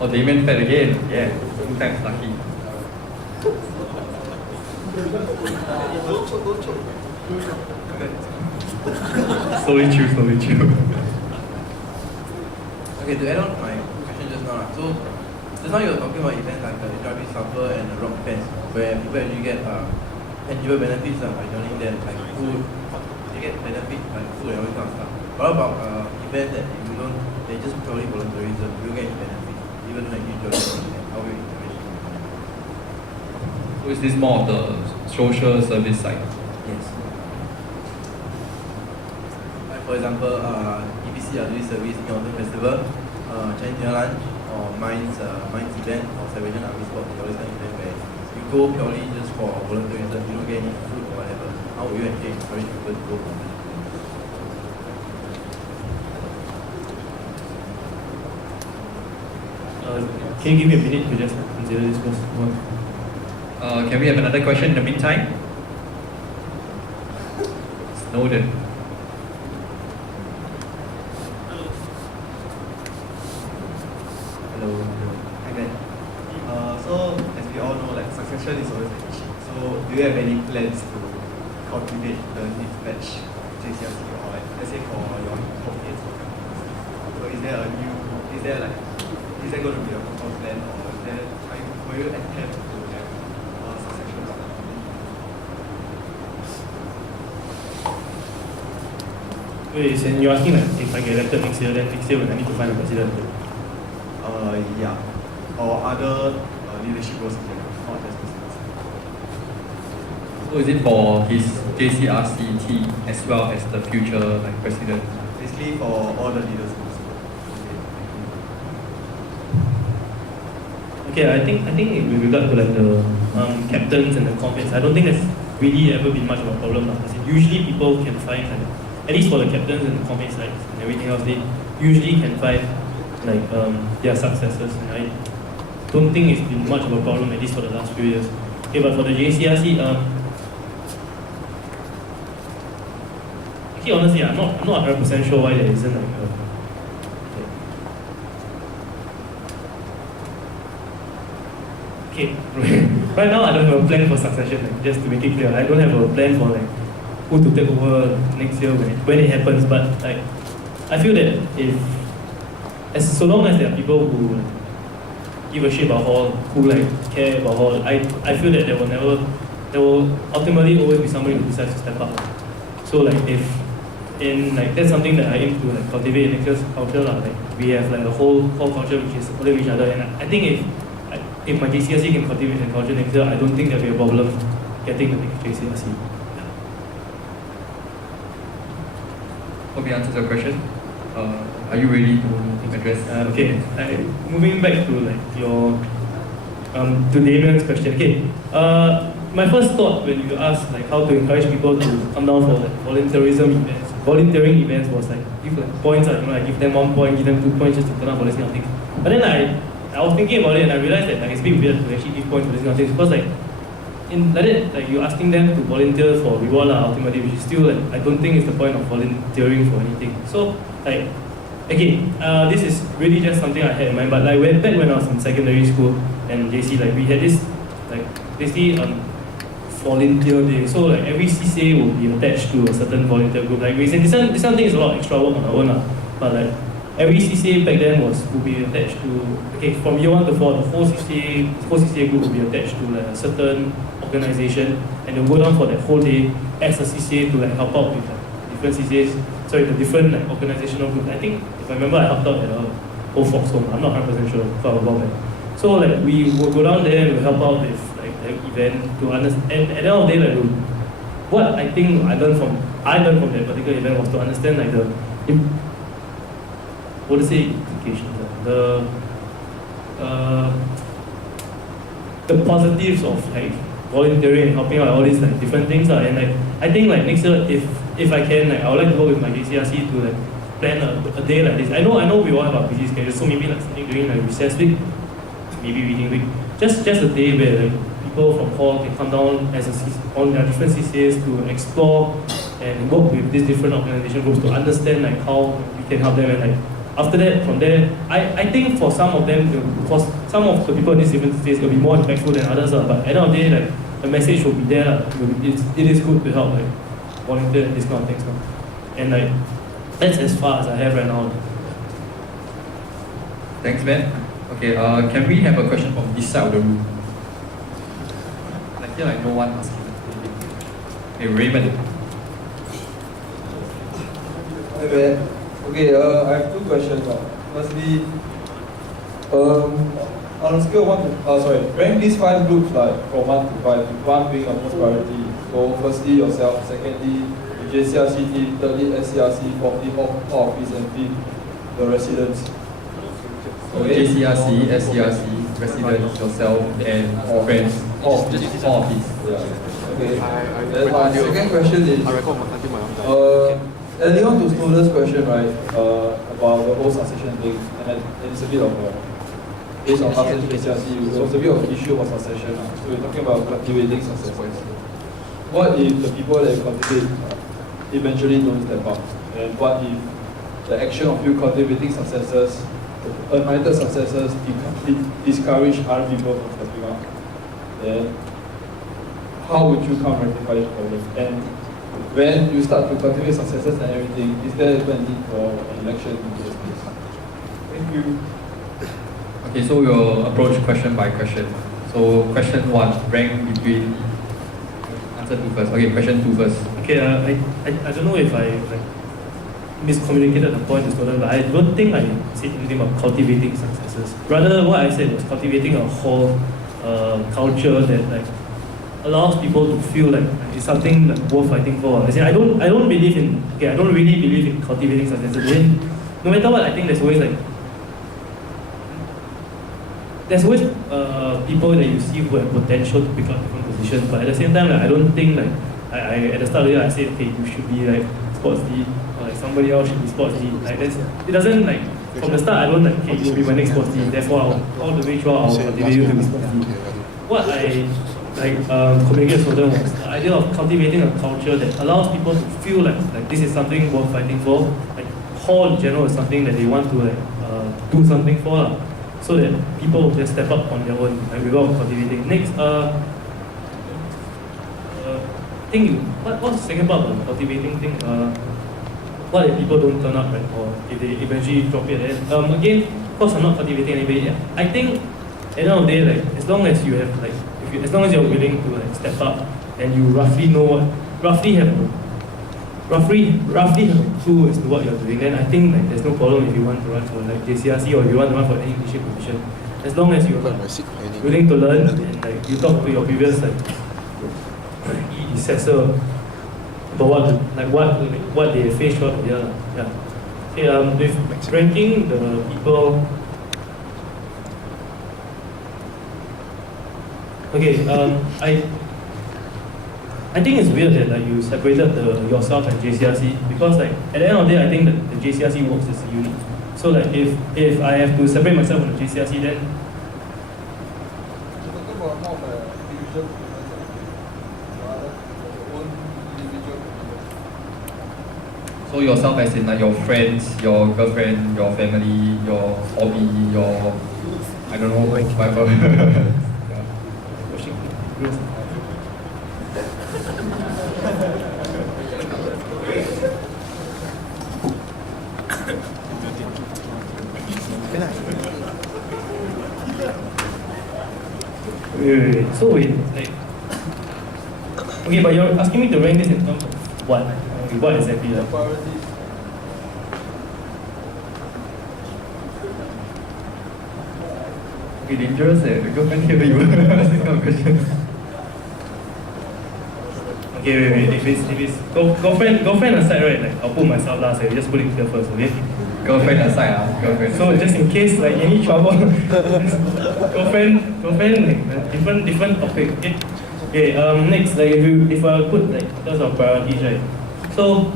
Oh, Damien fed again. Yeah, 2 times lucky. Slowly chew, slowly chew. Okay, to add on to my question just now, so just now you were talking about events like the HRB Supper and the Rock Fest, where people actually get tangible benefits by joining them, like food, they get benefits like food and all that kind of stuff. What about events that you don't, they just purely volunteerism, you don't get any benefits, even when you join them, how will you interact? So is this more of the social service side? Yes. Like for example, EBC are doing service in Autumn Festival, Chinese New Year lunch, or Minds event, or Salvation Army Sport, they always have event where you go purely just for volunteerism, you don't get any food or whatever. How will you actually encourage people to go for that? Can you give me a minute to just consider this first? Can we have another question in the meantime? Snowden. Hello. Hi Ben. So as we all know, like succession is always an issue. So do you have any plans to cultivate the next batch JCRC or like let's say for your home kids? So is there going to be a proper plan or will you attempt to have succession? Wait, so you're asking like if I get elected next year, then next year when I need to find a president? Yeah. Or other leadership roles in general, not just business. So is it for his JCRC team as well as the future like president? Basically for all the leaders in the school. Okay, I think with regard to like the captains and the comments, I don't think that's really ever been much of a problem. Because usually people can find like, at least for the captains and the comments like and everything else, they usually can find like their successors, and I don't think it's been much of a problem at least for the last few years. Okay, but for the JCRC, actually honestly, I'm not 100% sure why there isn't like okay. Right now I don't have a plan for succession, like, just to make it clear. I don't have a plan for like who to take over next year when it happens, but like I feel that so long as there are people who give a shit about hall, who like care about hall, I feel that there will ultimately always be somebody who decides to step up. So like that's something that I aim to like cultivate next year's culture lah. Like we have like a whole culture which is supporting each other, and I think if my JCRC can cultivate the culture next year, I don't think there'll be a problem getting the next JCRC. Hope you answers your question. Are you ready to address? Okay, moving back to like your to Damien's question. Okay, my first thought when you asked like how to encourage people to come down for like volunteering events was like give like points. I give them 1 point, give them 2 points just to turn up for this kind of thing. But then I was thinking about it and I realized that like it's a bit weird to actually give points for this kind of things because like in like that, like you're asking them to volunteer for reward ultimately, which is still like I don't think it's the point of volunteering for anything. So like again, this is really just something I had in mind. But like back when I was in secondary school and JC, like we had this like basically volunteer day. So like every CCA will be attached to a certain volunteer group. Like this one thing is a lot of extra work on our own, but like every CCA back then will be attached to from year 1 to 4, the whole CCA group will be attached to like a certain organization, and they'll go down for that whole day as a CCA to like help out with like different CCAs. Sorry, the different like organizational groups. I think if I remember, I helped out at Old Fox Home. I'm not 100% sure about that. So like we will go down there and we'll help out with like the event to understand. And at the end of the day, like what I think I learned from that particular event was to understand like implications, the positives of like volunteering and helping out all these like different things, and like I think like next year if I can, like I would like to work with my JCRC to like plan a day like this. I know we all have our busy schedules, so maybe like something during like recess week, maybe reading week, just a day where like people from hall can come down on their different CCAs to explore and work with these different organization groups to understand like how we can help them, and like after that, from there, I think for some of them, for some of the people in this different states, it'll be more impactful than others. But at the end of the day, like, the message will be there. It is good to help, like, volunteer and this kind of things. And like, that's as far as I have right now. Thanks, Ben. Okay, can we have a question from this side of the room? I feel like no one asking. Hey, Raymond. Hi Ben. Okay, I have two questions. Firstly, on a scale of 1 to, rank these 5 groups like from 1 to 5, with 1 being your most priority. So firstly yourself, secondly the JCRC team, thirdly SCRC, fourthly office, and fifth the residents. Okay. JCRC, SCRC, residents, yourself, and friends. All of these. Yeah. Okay. Then my second question is, adding on to students' question, right, about the whole succession thing, and it's a bit of a, based on last year's JCRC, it was a bit of an issue of succession. So we're talking about cultivating successors. What if the people that you cultivate eventually don't step up? And what if the action of you cultivating successors, unmerited successors, discourage other people from stepping up? Then how would you come rectify this problem? And when you start to cultivate successes and everything, is there even a need for an election in this case? Thank you. Okay, so we'll approach question by question. So question 1, rank between. Answer 2 first. Okay, question 2 first. Okay, I don't know if I like miscommunicated the point to students, but I don't think I said anything about cultivating successes. Rather, what I said was cultivating a whole culture that like allows people to feel like it's something like worth fighting for. I don't believe in. Okay, I don't really believe in cultivating successes. Then, no matter what, I think there's always people that you see who have potential to pick up different positions. But at the same time, like, I don't think like I at the start of the year I said, okay, you should be like sports lead, or like somebody else should be sports lead. Like it doesn't like from the start I don't like, okay, you'll be my next sports lead. Therefore, all the way through I'll cultivate you to be sports lead. What I communicated to them was the idea of cultivating a culture that allows people to feel like this is something worth fighting for. Like hall in general is something that they want to do something for. So that people will just step up on their own, like without cultivating. Next, I think what's the second part about cultivating thing? What if people don't turn up, right? Or if they eventually drop it? Again, of course, I'm not cultivating anybody. I think at the end of the day, like as long as you have as long as you're willing to like step up and you roughly have a clue as to what you're doing, then I think like there's no problem if you want to run for like JCRC or you want to run for any leadership position. As long as you're willing to learn and like you talk to your previous predecessor about what they faced throughout the year. Yeah. Okay, with ranking the people. Okay, I think it's weird that like you separated yourself and JCRC, because like at the end of the day I think that the JCRC works as a unit. So like if I have to separate myself from the JCRC, then So yourself as in like your friends, your girlfriend, your family, your hobby, your I don't know, whatever. Wait. So wait, like, okay, but you're asking me to rank this in terms of what? Okay, what exactly? Like? Okay, dangerous eh. The girlfriend here you ask this kind of question. Okay, wait. If it's girlfriend aside, right? Like I'll put myself last. I just put it here first, okay? Girlfriend aside, girlfriend. So just in case like any trouble, girlfriend, like different topic. Okay. Next, like if I put like in terms of priorities, right? So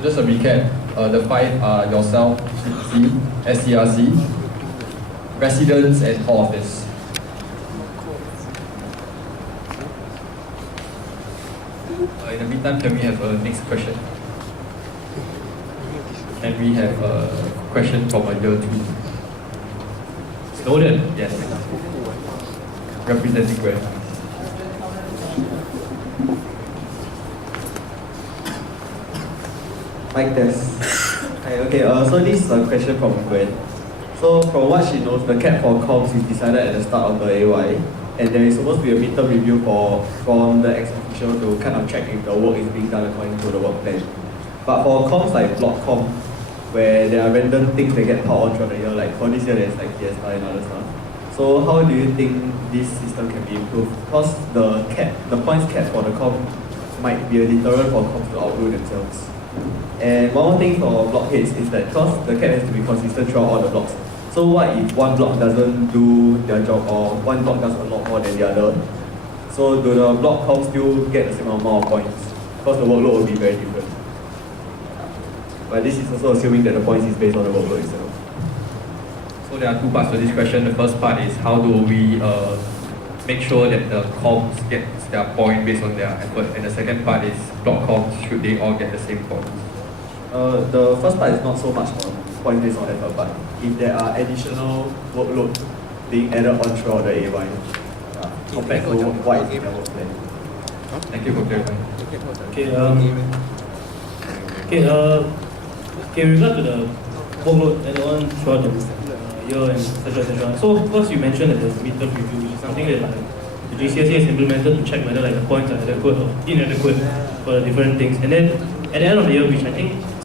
just a recap, the 5 are yourself, CTC, SCRC, residents, and hall office. meantime, can we have a next question? Can we have a question from a year 2? Snowden, yes. Representing Gwen. Mic test. Hi, okay, so this is a question from Gwen. So from what she knows, the cap for comms is decided at the start of the AY, and there is supposed to be a midterm review from the ex-official to kind of check if the work is being done according to the work plan. But for comms like block comm, where there are random things that get piled on throughout the year, like for this year there's like Fiesta and other stuff. So how do you think this system can be improved? Because the points cap for the comm might be a deterrent for comms to outrule themselves. And one more thing for blockheads is that because the cap has to be consistent throughout all the blocks. So what if one block doesn't do their job or one block does a lot more than the other? So do the block comms still get the same amount of points? Because the workload will be very different. But this is also assuming that the points is based on the workload itself. So there are two parts to this question. The first part is how do we make sure that the comms get their point based on their effort, and the second part is block comms, should they all get the same points? The first part is not so much on point based on effort, but if there are additional workload being added on throughout the AY, compared to what is in the work plan. Thank you for clarifying. Okay, in regard to the workload added on throughout the year and etc. So first you mentioned that there's a midterm review, which is something that the GCSE has implemented to check whether the points are adequate or inadequate for the different things. And then at the end of the year, which I think